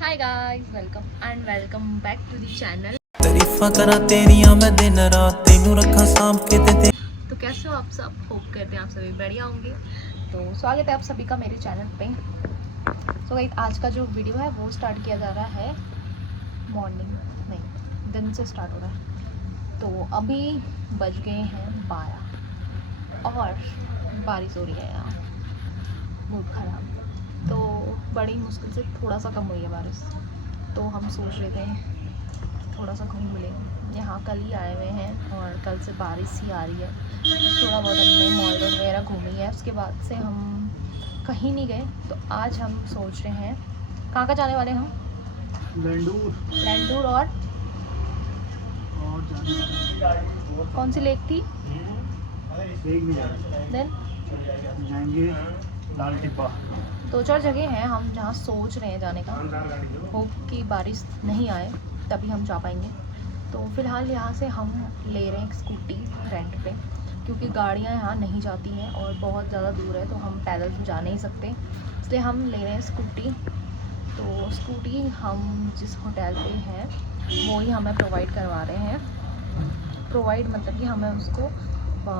Hi guys, welcome back to the channel. तारीफां करा तेरियां मैं दिन रात तेनू रखा सांभ के ते तो कैसे हो आप सब? होप करते हैं आप सभी बढ़िया होंगे। तो स्वागत है आप सभी का मेरे चैनल पे। सो गाइस, आज का जो वीडियो है वो स्टार्ट किया जा रहा है मॉर्निंग, नहीं दिन से स्टार्ट हो रहा है। तो अभी बज गए हैं 12 और बारिश हो रही है यहाँ, मूड खराब। तो बड़ी मुश्किल से थोड़ा सा कम हुई है बारिश। तो हम सोच रहे थे थोड़ा सा घूम लें। यहाँ कल ही आए हुए हैं और कल से बारिश ही आ रही है। थोड़ा बहुत हमने मॉल रोड वगैरह घूमी है, उसके बाद से हम कहीं नहीं गए। तो आज हम सोच रहे हैं कहाँ जाने वाले हम? लैंडूर और कौन सी लेक थी? देन लाल टिब्बा। दो चार जगह हैं हम जहाँ सोच रहे हैं जाने का। होप कि बारिश नहीं आए तभी हम जा पाएंगे। तो फ़िलहाल यहाँ से हम ले रहे हैं एक स्कूटी रेंट पे, क्योंकि गाड़ियाँ यहाँ नहीं जाती हैं और बहुत ज़्यादा दूर है, तो हम पैदल तो जा नहीं सकते, इसलिए हम ले रहे हैं स्कूटी। तो स्कूटी हम जिस होटल पे हैं वो ही हमें प्रोवाइड करवा रहे हैं। प्रोवाइड मतलब कि हमें उसको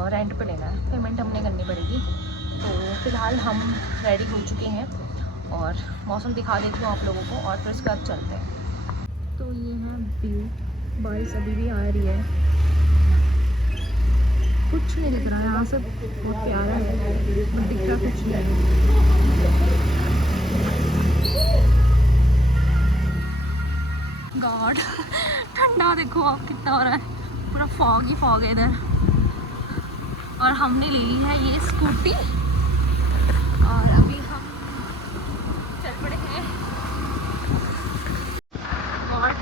रेंट पे लेना है, पेमेंट हमने करनी पड़ेगी। तो फ़िलहाल हम रेडी हो चुके हैं और मौसम दिखा देती हूँ आप लोगों को और फिर उसके बाद चलते हैं। तो ये है व्यू, बारिश अभी भी आ रही है, कुछ नहीं दिख रहा है यहाँ से, बहुत प्यारा है बट दिख रहा कुछ नहीं है। गॉड ठंडा देखो आप कितना हो रहा है, पूरा फॉग ही फॉग है इधर। और हमने ले ली है ये स्कूटी और अभी हम चल पड़े हैं। और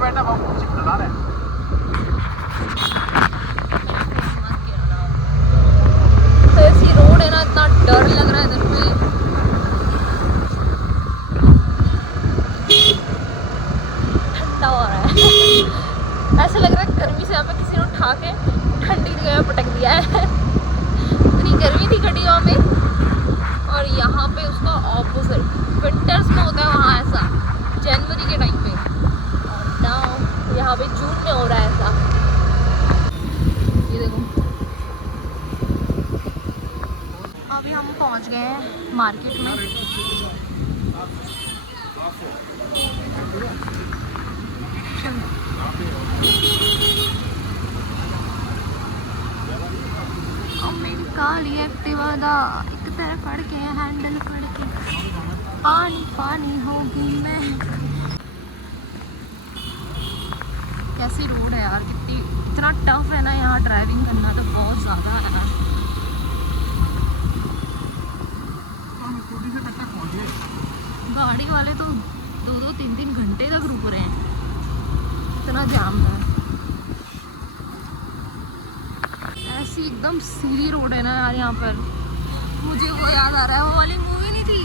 बेटा बाबू चिप लगा रहे तो ऐसी रोड है ना, इतना डर लग रहा है इधर पे। ठंडा हो रहा है ऐसा लग रहा है गर्मी से यहाँ पे किसी ने उठा के ठंडी जगह में पटक दिया है। इतनी गर्मी थी कटिया में, और यहाँ पे उसका ऑपोजिट विंटर्स में होता है वहाँ ऐसा, जनवरी के टाइम पे, और नाउ यहाँ पे जून में हो रहा है ऐसा। ये देखो, अभी हम पहुँच गए हैं मार्केट में। काली एक्टिवा दा एक तरह फड़ के हैंडल फड़ के पानी पानी होगी मैं। कैसी रोड है यार, कितनी इतना टफ है ना यहाँ ड्राइविंग करना, तो बहुत ज़्यादा है ना। गाड़ी वाले तो 2-2 3-3 घंटे तक रुक रहे हैं, इतना जाम है। ऐसी एकदम सीधी रोड है ना यार यहाँ पर। मुझे वो याद आ रहा है, वो वाली मूवी नहीं थी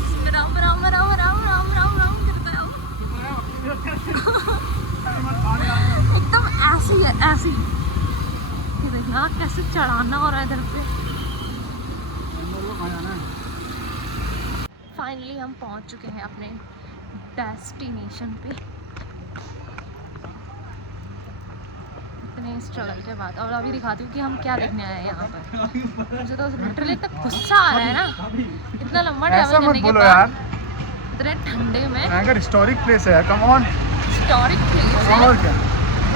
जिसमें राम राम राम राम राम राम राम करता है एकदम ऐसी है ऐसी। ये देखना कैसे चढ़ाना हो रहा है इधर पे। फाइनली हम पहुंच चुके हैं अपने डेस्टिनेशन पे। इतने स्ट्रगल के बाद। और अभी दिखाती हूँ कि हम क्या देखने आए हैं यहाँ पर। मुझे तो लिटरली इतना गुस्सा आ रहा है ना, इतना लंबा ट्रैवल करने के बाद इतने ठंडे में। अगर हिस्टोरिक प्लेस है, कम ऑन, हिस्टोरिक प्लेस है और क्या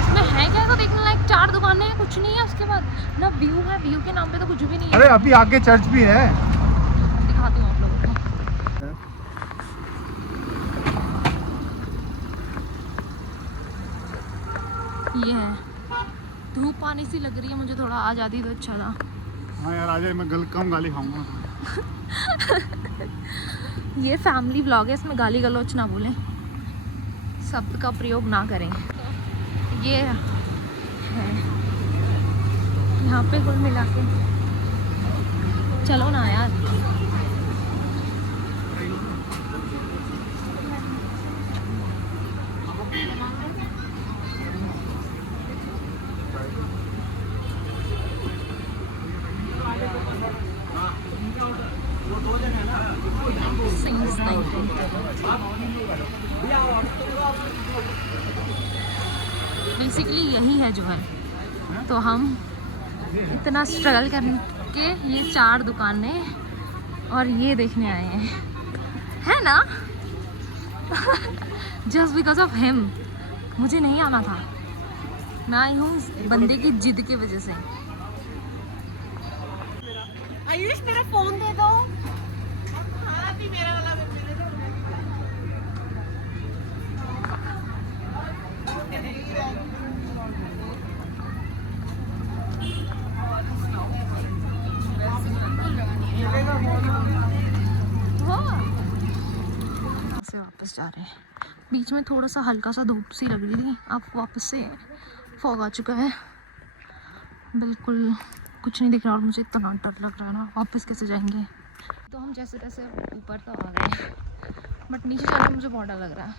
इसमें है क्या? तो देखने लायक 4 दुकानें हैं, कुछ नहीं है। उसके बाद ना व्यू है, व्यू के नाम पे तो कुछ भी नहीं है। अरे अभी आगे चर्च भी है। दिखाती हूँ आप लोगों को। ये है, धूप आने सी लग रही है मुझे, थोड़ा आ जाती तो अच्छा था। हाँ यार, आज मैं कम गाली खाऊंगा। ये फैमिली व्लॉग है, इसमें गाली गलौच ना बोलें, शब्द का प्रयोग ना करें। ये है यहाँ पे कुल मिला के। चलो ना यार, बेसिकली यही है जो है। तो हम इतना स्ट्रगल करके ये 4 दुकानें और ये देखने आए हैं, है ना? Just because of him. मुझे नहीं आना था, मैं आई हूँ बंदे की जिद की वजह से। आयुष मेरा फोन दे दो। से वापस जा रहे हैं। बीच में थोड़ा सा हल्का सा धूप सी लग रही थी, अब वापस से फॉग आ चुका है, बिल्कुल कुछ नहीं दिख रहा। और मुझे इतना डर लग रहा है ना, वापस कैसे जाएंगे। तो हम जैसे तैसे ऊपर तो आ गए, बट नीचे जाके मुझे बहुत डर लग रहा है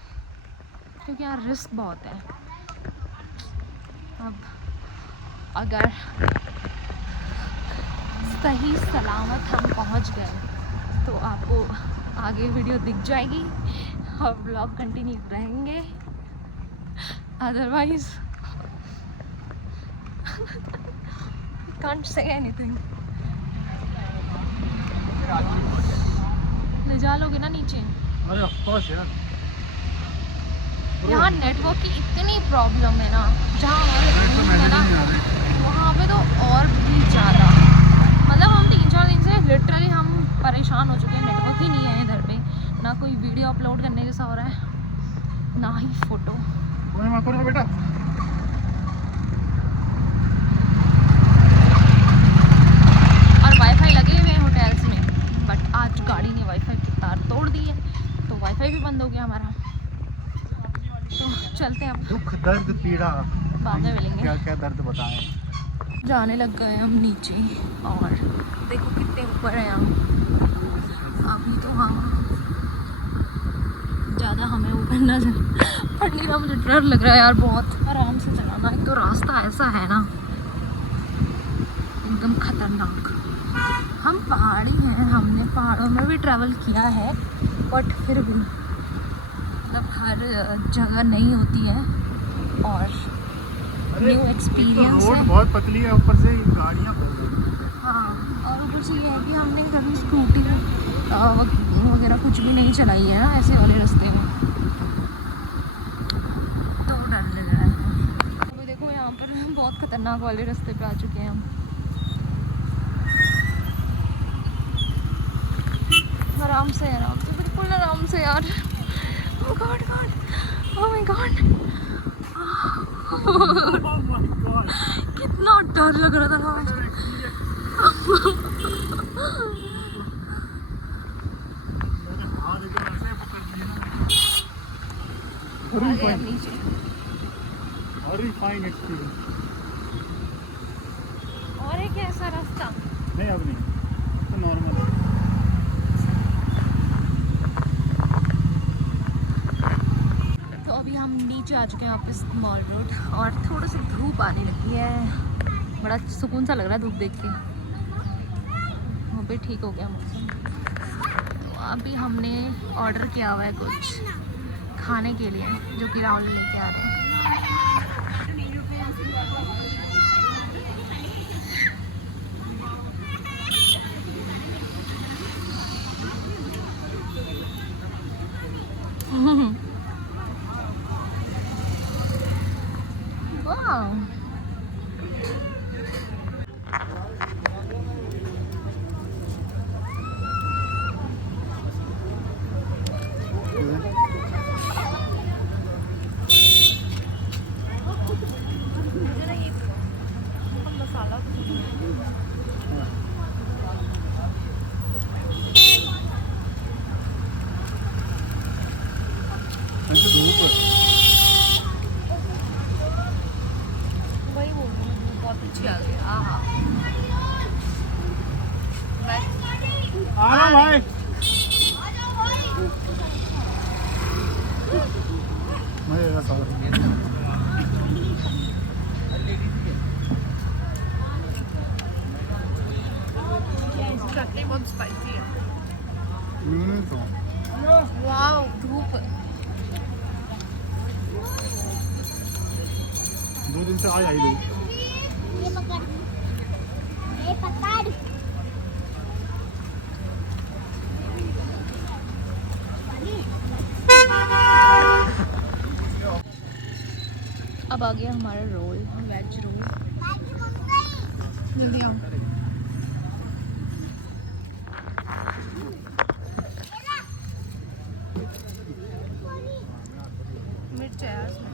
क्योंकि यहाँ रिस्क बहुत है। अब अगर सही सलामत हम पहुँच गए तो आपको आगे वीडियो दिख जाएगी और ब्लॉग कंटिन्यू रहेंगे, अदरवाइज कांट से एनीथिंग। ले जा लोगे ना नीचे? अरे ऑफ कोर्स यार, यहाँ नेटवर्क की इतनी प्रॉब्लम है ना, जहाँ है ना वहाँ पे तो और भी ज़्यादा। मतलब हम 3-4 दिन से लिटरली हम परेशान हो चुके हैं, नेटवर्क ही नहीं है इधर पे, ना कोई वीडियो अपलोड करने जैसा हो रहा है, ना ही फोटो। बेटा और वाईफाई लगे हुए हैं होटल्स में, बट आज गाड़ी ने वाईफाई की तार तोड़ दी है, तो वाईफाई भी बंद हो गया हमारा। तो चलते हैं अब, दुख दर्द पीड़ा बाद में मिलेंगे। क्या क्या दर्द बताएं। जाने लग गए हम नीचे, और देखो कितने ऊपर है हम। अभी तो हाँ ज़्यादा हमें ऊपर ना पड़ नहीं रहा, मुझे डर लग रहा है यार बहुत। आराम से चलाना, एक तो रास्ता ऐसा है ना एकदम खतरनाक। हम पहाड़ी हैं, हमने पहाड़ों में भी ट्रैवल किया है, बट फिर भी मतलब हर जगह नहीं होती है, और न्यू एक्सपीरियंस रोड है। बहुत पतली है, ऊपर से गाड़ियाँ। हाँ, और ऊपर से ये है कि हमने कभी स्कूटी वगैरह कुछ भी नहीं चलाई है ना ऐसे वाले रास्ते में, तो डर लग रहा है। अभी देखो यहाँ पर बहुत खतरनाक वाले रास्ते पे आ चुके हैं हम। आराम से बिल्कुल आराम से यार। Oh god god, oh my god, कितना डर लग रहा था ना। नीचे फाइन एक्सपीरियंस। और एक ऐसा रास्ता नहीं अब नहीं, तो नॉर्मल है। तो अभी हम नीचे आ चुके हैं वापस मॉल रोड, और थोड़ा सा धूप आने लगी है, बड़ा सुकून सा लग रहा है धूप देख के। वहाँ पे ठीक हो गया मौसम। तो अभी हमने ऑर्डर किया हुआ है कुछ खाने के लिए, जो कि राहुल लेके आ रहे हैं। मसाला धूप वही बोल रही हूँ, बहुत अच्छी आ गई। हाँ आ भाई मजेदार सवाल चटनी बहुत स्पाइसी है। तो वाव, धूप 2 दिन से आज आई नहीं। ये पकड़, ये पकड़। अब आ गया हमारा रोल, वेज रोल। जल्दी आओ। मिर्च है यार इसमें।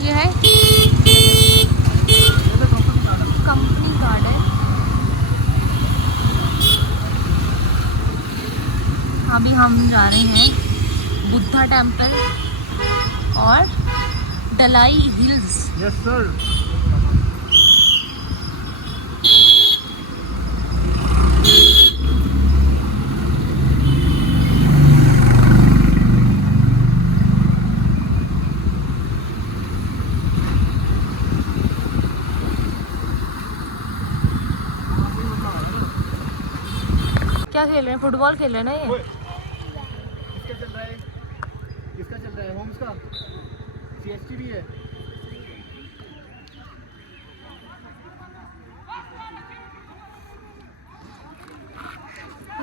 ये है कंपनी कार्ड है। अभी हम जा रहे हैं बुद्धा टेम्पल और डलाई हिल्स। Yes sir. क्या खेल रहे हैं? फुटबॉल खेल रहे हैं ना ये? किसका चल रहा है? किसका चल रहा है? होम्स का सीएसटी भी है।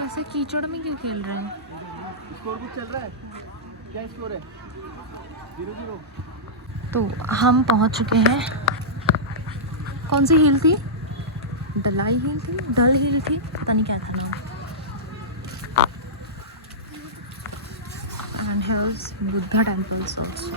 ऐसे कीचड़ में क्यों खेल रहे हैं? स्कोर कुछ चल रहा है? क्या स्कोर है? 0-0। तो हम पहुंच चुके हैं। कौन सी हिल थी? डलाई हिल थी, डल हिल थी, पता नहीं क्या था नाम। And here's Buddha temples also.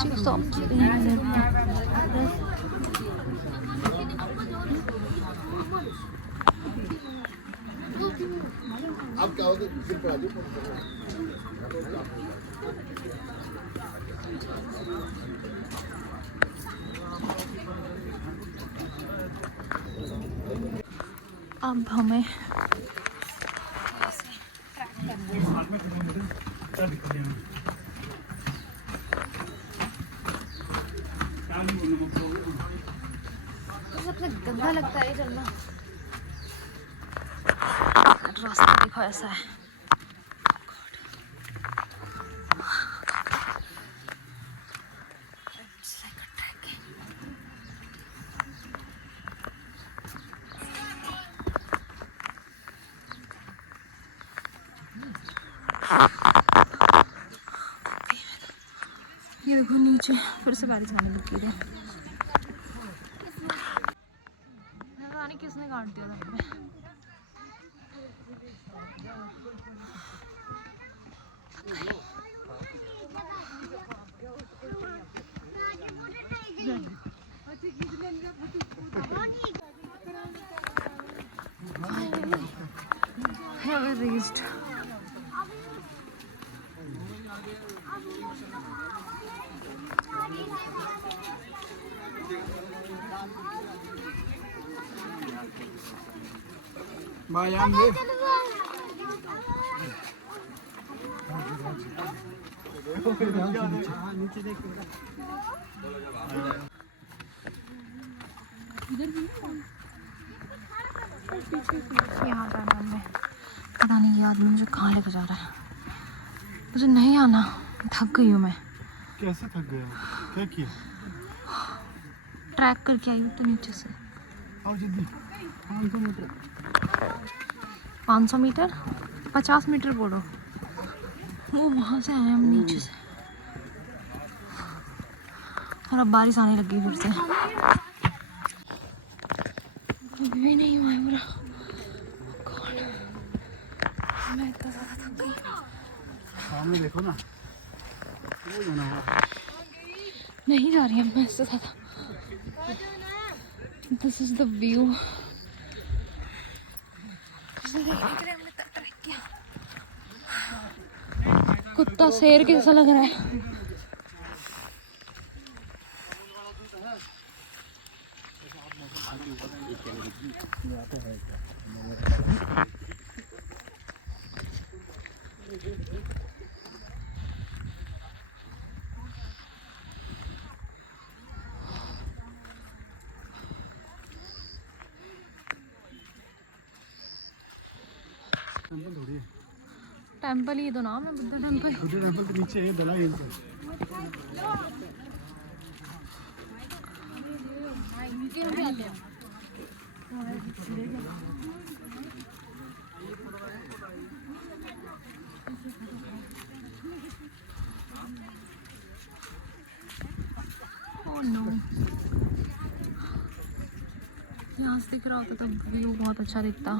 She stopped अब क्या होगा? फिर पढ़ा दो। अब हमें सबसे गंदा लगता है चलना। रास्ता देखो ऐसा है। ये देखो नीचे फिर से बारिश आने लगी है। पता नहीं किसने काट दिया था हमें। Have reached. भाई हम ये नीचे देखो। यहाँ जाना हमें। पता नहीं ये आदमी मुझे कहाँ लेकर जा रहा है। मुझे नहीं आना, थक गई हूँ मैं। कैसे थक गए? क्या किया? ट्रैक करके आई हूँ तो नीचे से। आओ जल्दी। 500 मीटर। 500 मीटर 50 मीटर बोलो, वो वहाँ से आए हम नीचे से। और अब बारिश आने लगी फिर से। अभी भी नहीं हुआ है पूरा। कौन? मैं इतना ज़्यादा थक गई। सामने देखो ना, वो जाना हुआ। नहीं जा रही मैं इससे ज़्यादा। This is the view. कुत्ता शेर कैसा लग रहा है। टेंपल थोड़ी है, टेंपल ही तो नाम है, बुद्ध टेंपल। बुद्ध टेंपल के नीचे है दलाई हिल पर। Oh no. यहाँ से दिख रहा होता तो व्यू बहुत अच्छा दिखता।